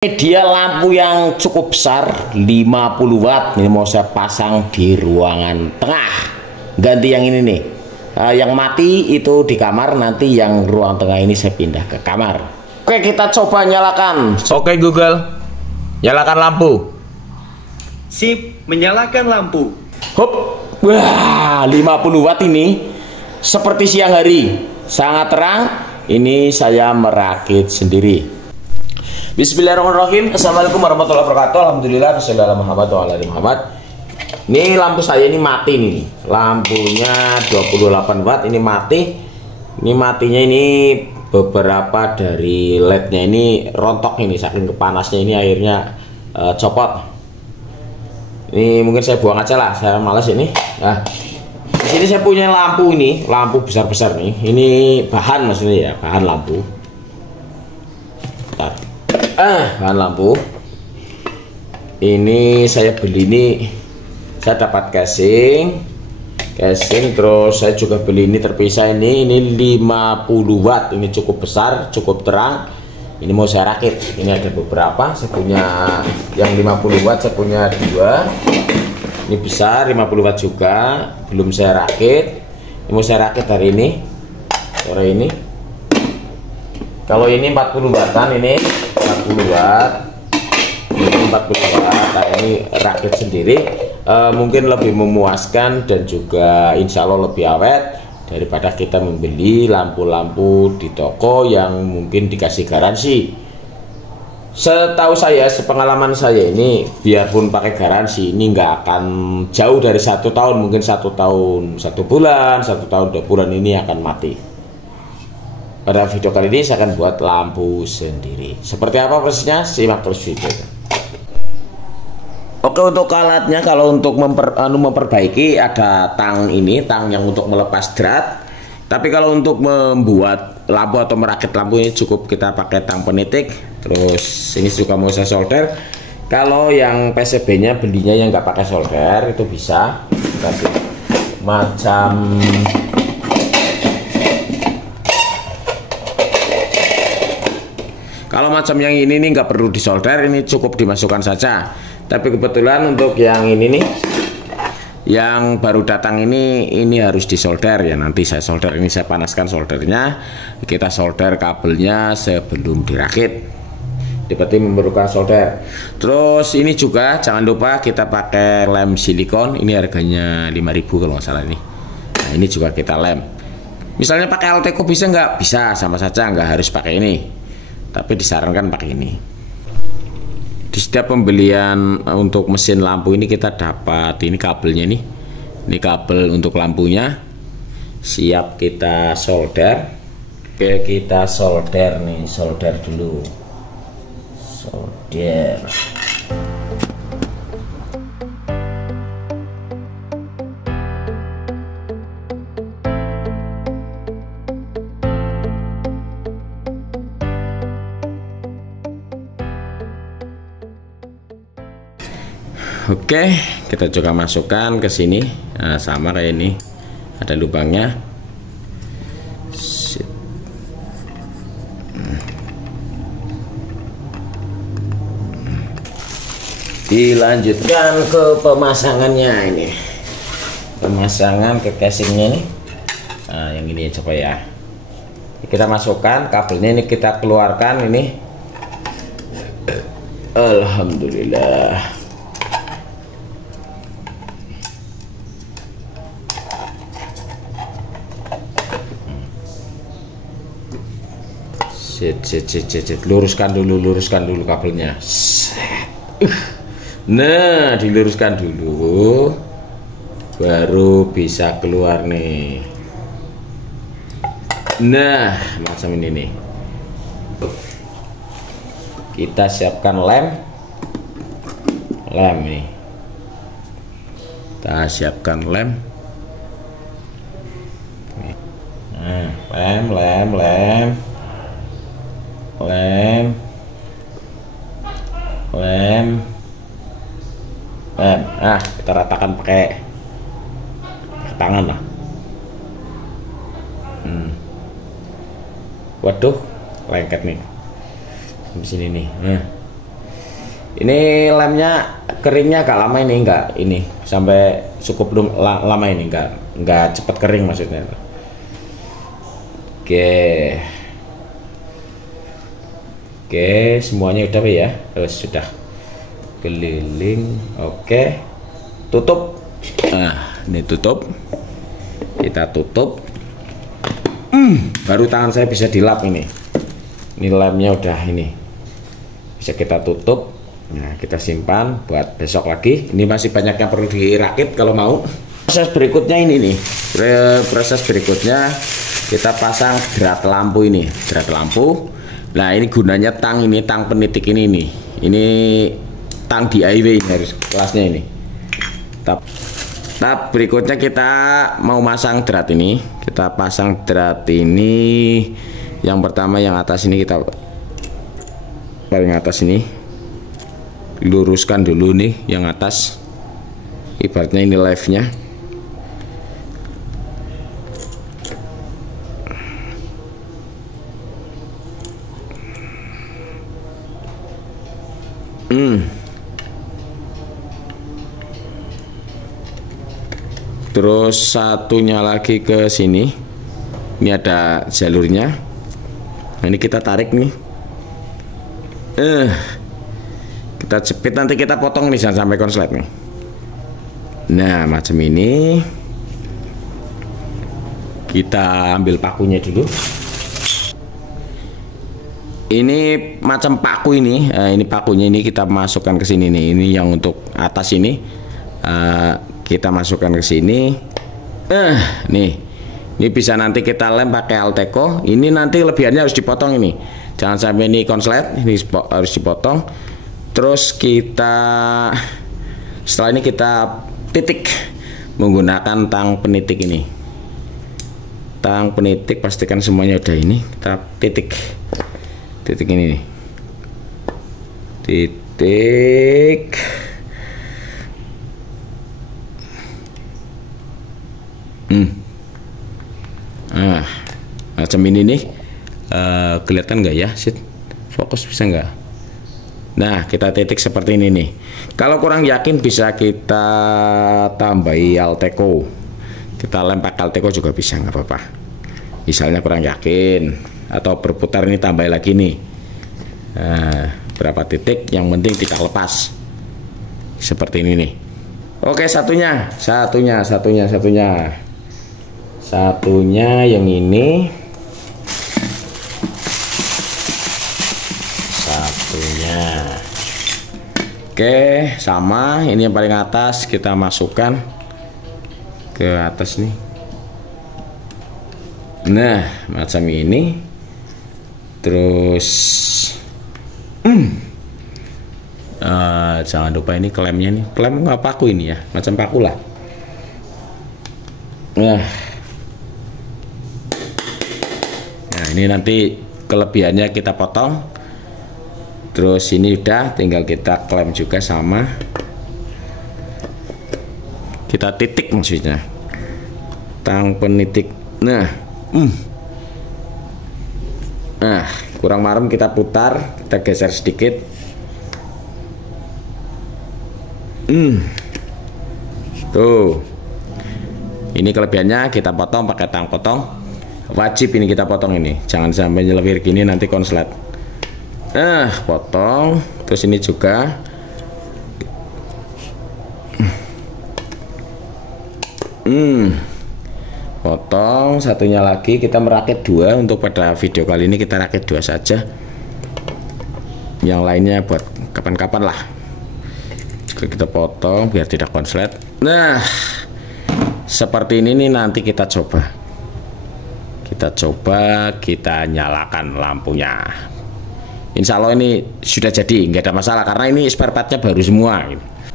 Dia lampu yang cukup besar 50 watt ini mau saya pasang di ruangan tengah. Ganti yang ini nih, yang mati itu di kamar, nanti yang ruang tengah ini saya pindah ke kamar. Oke, kita coba nyalakan. Oke Google, nyalakan lampu. Sip, menyalakan lampu. Hop. Wah, 50 watt ini seperti siang hari, sangat terang. Ini saya merakit sendiri. Bismillahirrahmanirrahim. Assalamualaikum warahmatullahi wabarakatuh. Alhamdulillah, Bismillahirrahmanirrahim. Muhammad wa ala ali Muhammad. Ini lampu saya ini mati nih. Lampunya 28 watt ini mati. Ini matinya ini beberapa dari LED-nya ini rontok ini, saking kepanasnya ini airnya copot. Ini mungkin saya buang aja lah, saya malas ini. Nah, di sini saya punya lampu ini, lampu besar-besar nih. Ini bahan maksudnya ya, bahan lampu. Bentar. Bahan lampu ini saya beli, ini saya dapat casing, terus saya juga beli ini terpisah, ini 50 watt, ini cukup besar, cukup terang. Ini mau saya rakit. Ini ada beberapa, saya punya yang 50 watt, saya punya dua. Ini besar 50 watt juga, belum saya rakit. Ini mau saya rakit hari ini, sore ini. Kalau ini 40 wattan, ini 40 watt, ini 40 watt. Nah, ini rakit sendiri, mungkin lebih memuaskan dan juga insya Allah lebih awet daripada kita membeli lampu-lampu di toko yang mungkin dikasih garansi. Setahu saya, sepengalaman saya ini, biarpun pakai garansi, ini nggak akan jauh dari 1 tahun, mungkin 1 tahun 1 bulan, 1 tahun 2 bulan ini akan mati. Pada video kali ini saya akan buat lampu sendiri. Seperti apa persisnya? Simak terus videonya. Oke, untuk alatnya, kalau untuk memperbaiki ada tang ini, tang yang untuk melepas drat. Tapi kalau untuk membuat lampu atau merakit lampu ini cukup kita pakai tang penitik. Terus ini juga mau saya solder. Kalau yang PCB-nya belinya yang nggak pakai solder itu bisa. Tapi macam kalau macam yang ini nih nggak perlu disolder, ini cukup dimasukkan saja. Tapi kebetulan untuk yang ini nih, yang baru datang ini harus disolder ya. Nanti saya solder, ini saya panaskan soldernya. Kita solder kabelnya sebelum dirakit. Berarti memerlukan solder. Terus ini juga jangan lupa kita pakai lem silikon. Ini harganya 5.000 kalau nggak salah ini. Nah, ini juga kita lem. Misalnya pakai Alteco bisa nggak? Bisa, sama saja, nggak harus pakai ini. Tapi disarankan pakai ini. Di setiap pembelian untuk mesin lampu ini kita dapat ini kabelnya nih. Ini kabel untuk lampunya. Siap kita solder. Oke, kita solder nih, solder dulu. Solder. Oke, kita juga masukkan ke sini. Nah, sama kayak ini, ada lubangnya. Dilanjutkan ke pemasangannya ini. Pemasangan ke casingnya nih. Nah, yang ini coba ya. Kita masukkan kabelnya, ini kita keluarkan ini. Alhamdulillah. Luruskan dulu kabelnya. Nah, diluruskan dulu, baru bisa keluar nih. Nah, macam ini nih. Kita siapkan lem nih. Kita siapkan lem. Nah, lem. Nah, kita ratakan pakai tangan lah. Waduh, lengket nih di sini nih. Nah, Ini lemnya keringnya agak lama ini, enggak ini sampai cukup lama ini, enggak cepat kering maksudnya. Oke, semuanya udah ya, terus sudah keliling. Oke, tutup. Nah, ini tutup, kita tutup. Baru tangan saya bisa dilap ini lemnya udah ini bisa kita tutup. Nah, kita simpan buat besok lagi. Ini masih banyak yang perlu dirakit kalau mau. Proses berikutnya ini nih, proses berikutnya kita pasang drat lampu ini, drat lampu. Nah, ini gunanya tang ini, tang penitik ini nih. Ini tang DIY ini harus kelasnya ini. Tahap berikutnya kita mau masang drat ini. Kita pasang drat ini. Yang pertama yang atas ini kita paling atas ini luruskan dulu nih yang atas. Ibaratnya ini live-nya. Terus satunya lagi ke sini. Ini ada jalurnya. Nah, ini kita tarik nih. Kita jepit, nanti kita potong nih, jangan sampai konslet nih. Nah, macam ini. Kita ambil pakunya dulu. Ini macam paku ini. Ini pakunya ini kita masukkan ke sini nih. Ini yang untuk atas ini. Kita masukkan ke sini. Nih. Ini bisa nanti kita lem pakai Alteco. Ini nanti lebihannya harus dipotong ini. Jangan sampai ini konslet, ini harus dipotong. Terus kita setelah ini kita titik menggunakan tang penitik ini. Tang penitik, pastikan semuanya udah ini. Kita titik. Titik ini nih. Titik. Nah, macam ini nih. Kelihatan nggak ya? Fokus bisa nggak? Nah, kita titik seperti ini nih. Kalau kurang yakin bisa kita tambahi Alteco. Kita lem pakai Alteco juga bisa, nggak apa-apa. Misalnya kurang yakin atau berputar ini tambah lagi nih. Nah, berapa titik? Yang penting tidak lepas. Seperti ini nih. Oke, satunya yang ini. Satunya. Oke, sama. Ini yang paling atas kita masukkan ke atas nih. Nah, macam ini. Terus jangan lupa ini klemnya nih. Klem nggak paku ini ya, macam paku lah. Nah, ini nanti kelebihannya kita potong. Terus ini udah, tinggal kita klem juga sama. Kita titik maksudnya. Tang penitik. Nah, nah, kurang marem kita putar, kita geser sedikit. Tuh. Ini kelebihannya kita potong pakai tang potong. Wajib ini kita potong ini, jangan sampai nyelewir gini nanti konslet. Potong. Terus ini juga potong. Satunya lagi kita merakit dua. Untuk pada video kali ini kita rakit dua saja, yang lainnya buat kapan-kapan lah. Juga kita potong biar tidak konslet. Nah, seperti ini nih, nanti kita coba kita nyalakan lampunya. Insya Allah ini sudah jadi, nggak ada masalah karena ini spare partnya baru semua.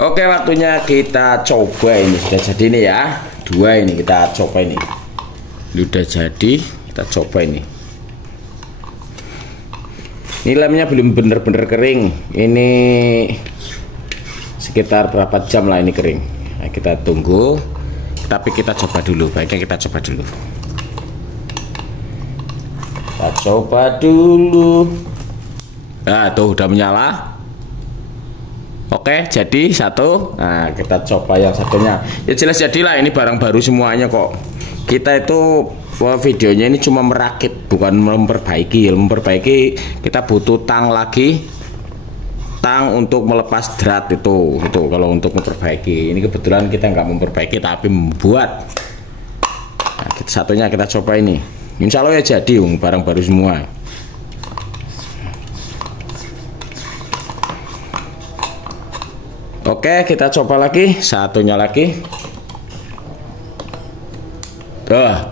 Oke, waktunya kita coba. Ini sudah jadi nih ya, dua ini kita coba ini. Udah jadi, kita coba ini. Ini lemnya belum bener-bener kering. Ini sekitar berapa jam lah ini kering. Nah, kita tunggu. Tapi kita coba dulu. Baiknya kita coba dulu. Nah, tuh udah menyala. Oke, jadi satu. Nah, kita coba yang satunya. Ya jelas jadilah, ini barang baru semuanya kok. Kita itu videonya ini cuma merakit, bukan memperbaiki. Memperbaiki kita butuh tang lagi. Tang untuk melepas drat itu kalau untuk memperbaiki. Ini kebetulan kita nggak memperbaiki tapi membuat. Nah, satunya kita coba ini. Insya Allah ya jadi, barang baru semua. Oke, kita coba lagi, satunya lagi.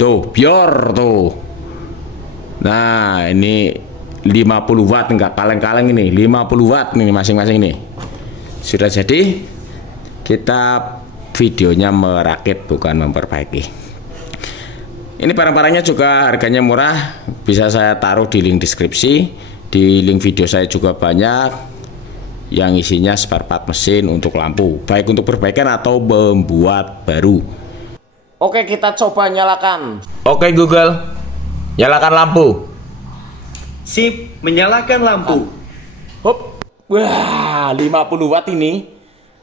Tuh, biar tuh. Nah, ini 50 watt, enggak kaleng-kaleng ini, 50 watt nih masing-masing ini. Sudah jadi, kita videonya merakit bukan memperbaiki. Ini barang-barangnya juga harganya murah, bisa saya taruh di link deskripsi. Di link video saya juga banyak yang isinya spare part mesin untuk lampu, baik untuk perbaikan atau membuat baru. Oke, kita coba nyalakan. Oke Google, nyalakan lampu. Sip, menyalakan lampu. Hop. Wah, 50 watt ini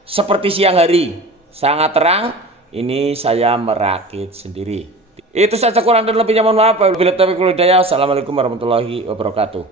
seperti siang hari, sangat terang. Ini saya merakit sendiri. Itu saja, kurang dan lebihnya mohon maaf. Wabillahi taufiq wal hidayah. Assalamualaikum warahmatullahi wabarakatuh.